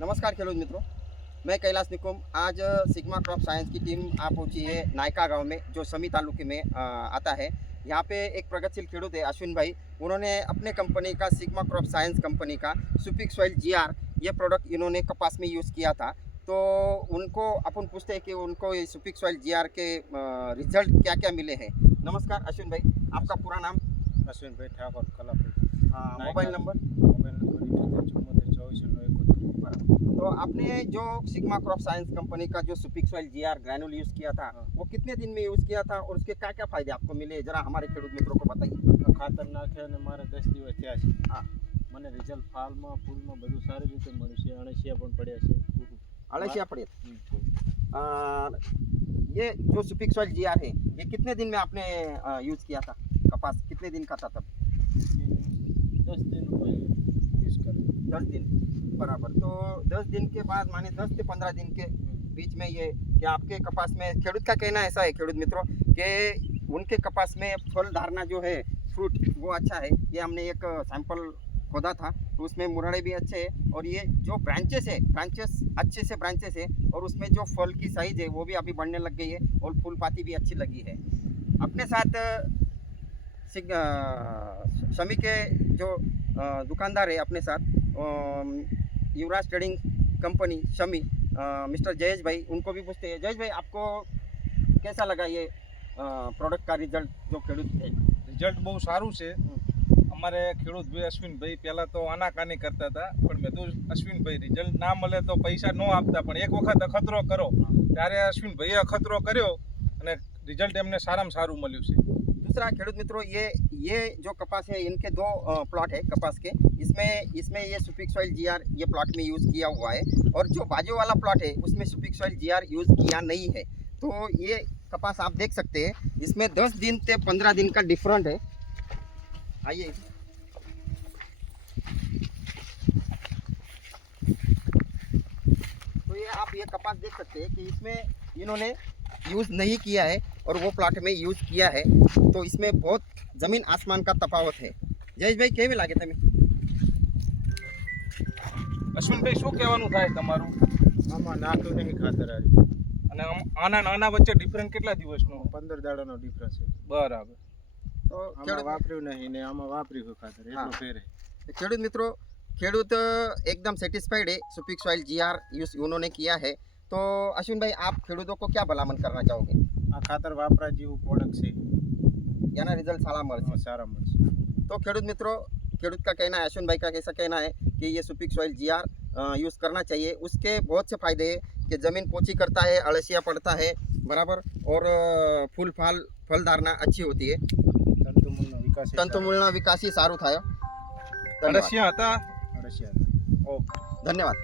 नमस्कार खेडूत मित्रों, मैं कैलाश निकुम। आज सिग्मा क्रॉप साइंस की टीम आ पहुंची है नायका गांव में, जो समी तालुके में आता है। यहाँ पे एक प्रगतिशील खेडूत है अश्विन भाई। उन्होंने अपने कंपनी का सिग्मा क्रॉप साइंस कंपनी का सुपिक सॉइल जीआर ये प्रोडक्ट इन्होंने कपास में यूज़ किया था। तो उनको अपन पूछते हैं कि उनको ये सुपिक सॉइल जीआर के रिजल्ट क्या क्या मिले हैं। नमस्कार अश्विन भाई, आपका पूरा नाम? अश्विन भाई Thakur Kalapur. Mobile number? Mobile number 74 तो आपने जो सिग्मा क्रॉप साइंस कंपनी का जो सुपिक सॉइल जीआर ग्रैनुल यूज़ किया था, वो कितने दिन में यूज़ किया था और उसके क्या क्या फायदे आपको मिले, जरा हमारे खेडूत मित्रों को बताइए। ખાતર નાખે અને મારે 10 દિવસ થયા છે। હા, મને રિઝલ્ટ ફાલમાં ફૂલમાં બધું સારી રીતે મળ્યું છે। અણસિયા પણ પડ્યા છે। अड़सिया पड़े। ये जो सुपिक सॉइल जीआर है, ये कितने दिन में आपने यूज़ किया था? कपास कितने दिन का था तब? 10 दिन यूज़ करें। 10 दिन बराबर। तो 10 दिन के बाद माने 10 से 15 दिन के बीच में ये क्या आपके कपास में, खेडूत का कहना ऐसा है खेडूत मित्रों कि उनके कपास में फल धारणा जो है, फ्रूट वो अच्छा है। ये हमने एक सैंपल खोदा था, तो उसमें मुरड़े भी अच्छे हैं और ये जो ब्रांचेस है, ब्रांचेस अच्छे से ब्रांचेस है और उसमें जो फल की साइज़ है वो भी अभी बढ़ने लग गई है और फूल पाती भी अच्छी लगी है। अपने साथ शमी के जो दुकानदार है अपने साथ, Yuvraj trading company Shami, mister Jayesh भाई, उनको भी पूछते हैं। जयेश भाई, आपको कैसा लगा ये प्रोडक्ट का रिजल्ट जो खेडूत थे? રિઝલ્ટ બહુ સારું છે। અમારે ખેડૂત ભાઈ અશ્વિનભાઈ પહેલાં તો આનાકાની કરતા હતા, પણ મેં તો અશ્વિનભાઈ રિઝલ્ટ ના મળે તો પૈસા ન આપતા, પણ એક વખત અખતરો કરો ત્યારે અશ્વિનભાઈએ અખતરો કર્યો અને રિઝલ્ટ એમને સારામાં સારું મળ્યું છે। दूसरा खेडूत मित्रों, ये जो कपास है, इनके दो प्लॉट है कपास के। इसमें ये सुपिक सॉइल जीआर ये प्लॉट में यूज़ किया हुआ है और जो बाजू वाला प्लॉट है उसमें सुपिक सॉइल जीआर यूज़ किया नहीं है। तो ये कपास आप देख सकते हैं, इसमें 10 दिन से 15 दिन का डिफरेंट है। आइए, तो ये आप ये कपास देख सकते हैं कि इसमें इन्होंने यूज़ नहीं किया है और वो प्लॉट में यूज़ किया है। तो इसमें बहुत ज़मीन आसमान का तफावत है। जयेश भाई, કેવી લાગે તમે? અશ્વિનભાઈ, શું કહેવાનું થાય તમારું? આમાં નાખ્યું નહીં ખાતર હારી। અને આના આના વચ્ચે ડિફરન્સ કેટલા દિવસનો? 15 દાડાનો ડિફરન્સ છે। બરાબર। તો આમાં વાપર્યું નહીં ને આમાં વાપર્યું ખાતર, એટલો ફેર है। खेडूत मित्रों, खेडूत एकदम सेटिस्फाइड है, सुपिक सॉइल जीआर यूज़ उन्होंने किया है। तो अश्विन भाई, आप खेडूतों को क्या भलामण करना चाहोगे? આ ખાતર વાપરા જેવું પ્રોડક્ટ છે। याना रिजल्ट सारा મળશે। સારા મળશે। तो खेडूत मित्रों, खेडूत का कहना है, अश्विन भाई का कैसा कहना है कि ये सुपिक सॉइल जीआर यूज़ करना चाहिए। उसके बहुत से फायदे हैं कि ज़मीन पोची करता है, अड़सिया पड़ता है बराबर, और फूल फल धारणा अच्छी होती है। તંતુમૂળનો વિકાસ तंतुमूलना विकास ही सारू थायो। અળસિયા હતા? અળસિયા। ઓકે। धन्यवाद।